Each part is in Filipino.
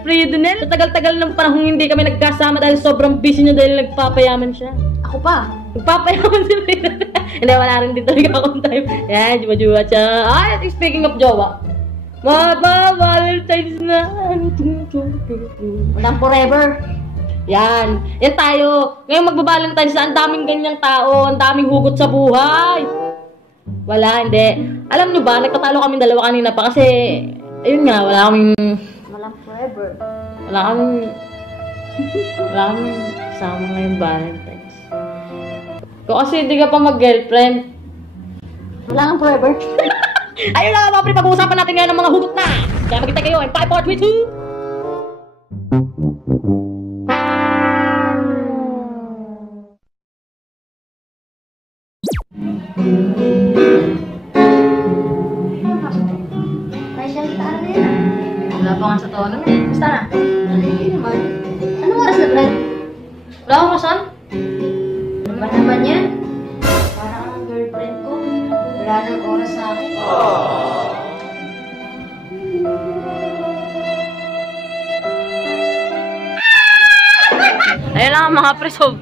Free Donel. Sa tagal-tagal ng panahon hindi kami nagkasama dahil sobrang busy niyo dahil nagpapayaman siya. Ako pa. Nagpapayaman si Free Donel. Hindi, wala rin din talaga akong time. Yan, juwa-juwa siya. Ay, speaking of jowa. Valentine's na. Walang forever. Yan. Yan tayo. Ngayon magbabalentine's na. Ang daming ganyang tao. Ang daming hugot sa buhay. Wala, hindi. Alam nyo ba, nagtatalo kami dalawa kanina pa kasi, ayun nga, wala Walang forever. Wala kaming kasama ngayong Valentine's. Kung kasi hindi ka pa mag-girlfriend. Wala kang forever. Ayun lang mga pre, pag-uusapan natin ngayon ng mga hugot na. Kaya magkita kayo in 5, 4, 3, 2. Wala pa nga sa tono eh. Basta na. Ay, naman. Anong oras na, Brad? Wala akong kasan? Ano ba naman yan? Parang ang girlfriend ko. Wala nang oras sa akin. Ayun lang mga pre, so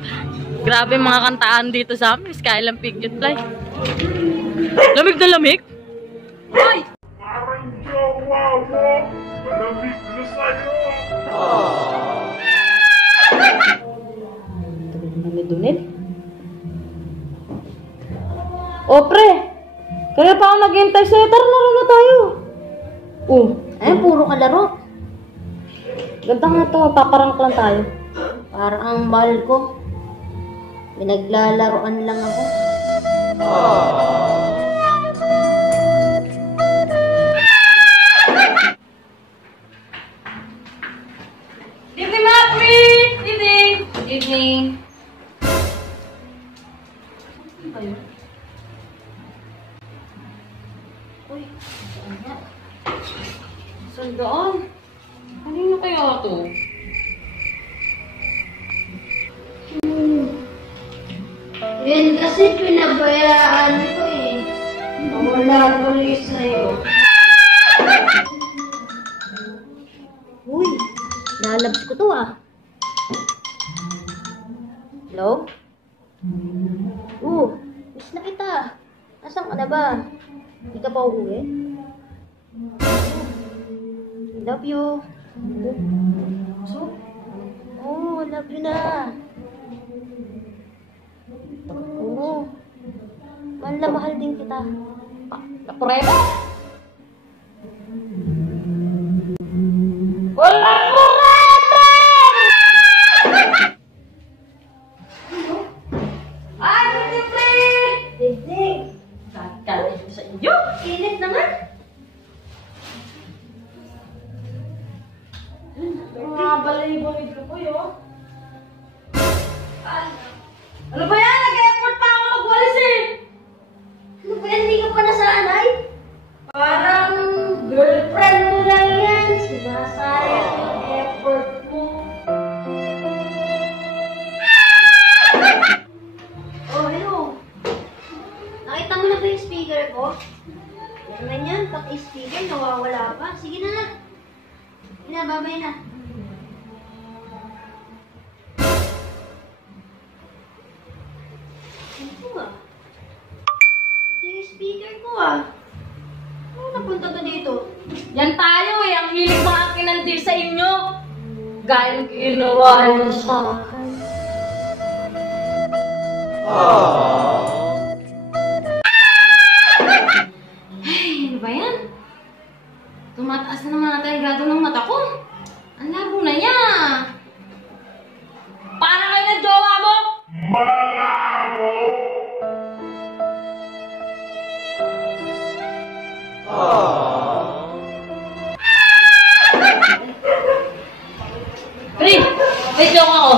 grabe mga kantaan dito sa amin. Skyline Piglet Fly. Lamig na lamig? Ay! Parang jowa mo! Malamig na sa'yo! Dunit? O pre! Kaya pa ako naghihintay sa'yo. Tara, laro na tayo. Ay, puro kalaro. Ganda nga ito. Paparank lang tayo. Parang ang mahal ko. Pinaglalaroan lang ako. Evening mga pre! Evening! Evening. Ano ba yun? Uy, saan nga? Sandaan? Kanino kaya ito? Yan kasi pinabayaan ko eh. Wala tuloy sa'yo. Uy, lalabs ko to ah. Hello? Miss na kita. Nasaan ka na ba? Hindi ka pa uuwi? Love you. So? Love you na. Oo. Mahal na mahal din kita. Forever? Wala forever! Ay, hindi pre! Hindi. Kakalit ko sa inyo. Init naman. Mga balay-balay ko po yun. Ano ba yan? Nag-effort pa ako magwalis eh! Ano ba yan? Hindi ka pa nasanay? Parang Girlfriend mo lang yan. Sinasayang yung effort mo. Oh, hello. Nakita mo na ba yung speaker ko? Yan naman yan. Pati speaker, nawawala pa. Sige na na. Sige na, babay na. Ito ah. Ito yung speaker ko ah. Ano napunta to dito? yan tayo eh. Ang hilig mga kinandi sa inyo. Gaya ng ginawa niyo sa akin. Ay, ano ba yan? Tumataas na naman natin yung grado ng mata ko. Ang labo na niya. Para kayo ng jowa mo? Malabo! Pre, may joke ako.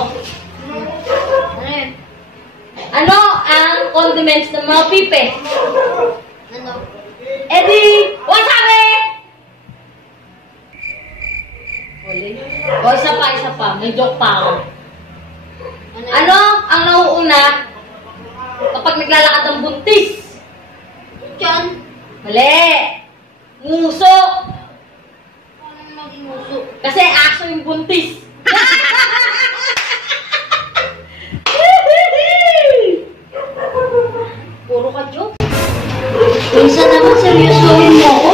Ano yun? Ano ang condiments ng mga pipe? Ano? Eddie, wasabi! O, isa pa. May joke pa ako. Ano ang nauuna kapag naglalakad ng buntis? Diyan. Mali! Nguso! Paano maging uso? Kasi action yung buntis. Puro ka joke. Minsan naman seryosohin mo ako.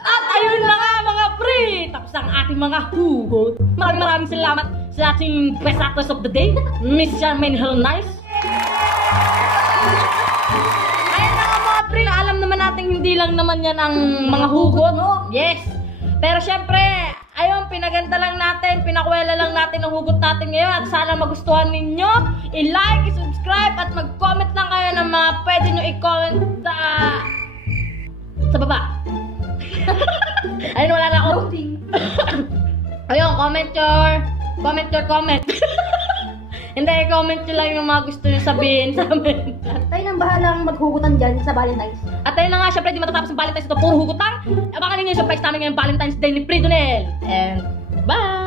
At ayun na nga mga pre, tapos ang ating mga hugot. Maraming salamat sa ating best actress of the day, Miss Charmaine Hernandez. Ayun na nga mga pre, alam naman natin hindi lang naman yan ang mga hugot. Yes. Pero syempre, ayun, pinaganda lang natin, pinakwela lang natin ang hugot natin ngayon at sana magustuhan ninyo. I-like, i-subscribe at mag-comment lang kayo ng mga pwede nyo i-comment sa baba. Ayun, wala na ako. Ayun, comment. Hindi, comment nyo lang yung mga gusto nyo sabihin sa amin. Tayo nang bahalang maghugutan dyan sa Valentine's. At ayun na nga, syempre, di matatapos ang Valentine's ito, puro hugot lang. Abangan ninyo yung surprise namin ngayong Valentine's Day ni Pridonel. And bye!